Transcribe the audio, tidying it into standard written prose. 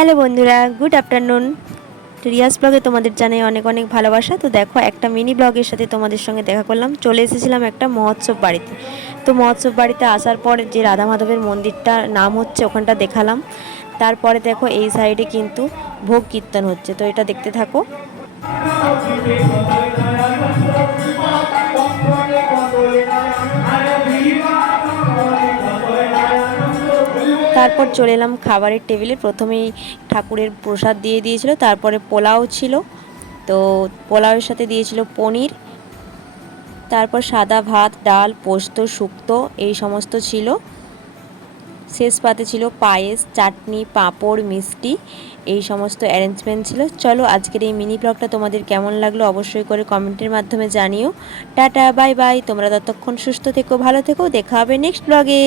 Hello বন্ধুরা, good afternoon. Riaz ব্লগে তোমাদের জানাই অনেক অনেক ভালোবাসা। তো দেখো, একটা মিনি ব্লগের সাথে তোমাদের সঙ্গে দেখা করলাম। চলে এসেছিলাম একটা মহোৎসব বাড়িতে। তো মহোৎসব বাড়িতে আসার পর যে রাধা মাধবের মন্দিরটা নাম হচ্ছে ওখানটা দেখালাম। তারপরে দেখো এই সাইডে কিন্তু ভোগ কীর্তন হচ্ছে, তো এটা দেখতে থাকো। তারপর চলে এলাম খাবারের টেবিলে। প্রথমেই ঠাকুরের প্রসাদ দিয়ে দিয়েছিল, তারপরে পোলাও ছিল। তো পোলাওয়ের সাথে দিয়েছিল পনির, তারপর সাদা ভাত, ডাল, পোস্ত, শুক্তো এই সমস্ত ছিল। শেষ পাতে ছিল পায়েস, চাটনি, পাঁপড়, মিষ্টি, এই সমস্ত অ্যারেঞ্জমেন্ট ছিল। চলো আজকের এই মিনি ব্লগটা তোমাদের কেমন লাগলো অবশ্যই করে কমেন্টের মাধ্যমে জানিও। Tata, bye bye. তোমরা ততক্ষণ সুস্থ থেকো, ভালো থেকো। দেখা হবে নেক্সট ব্লগে।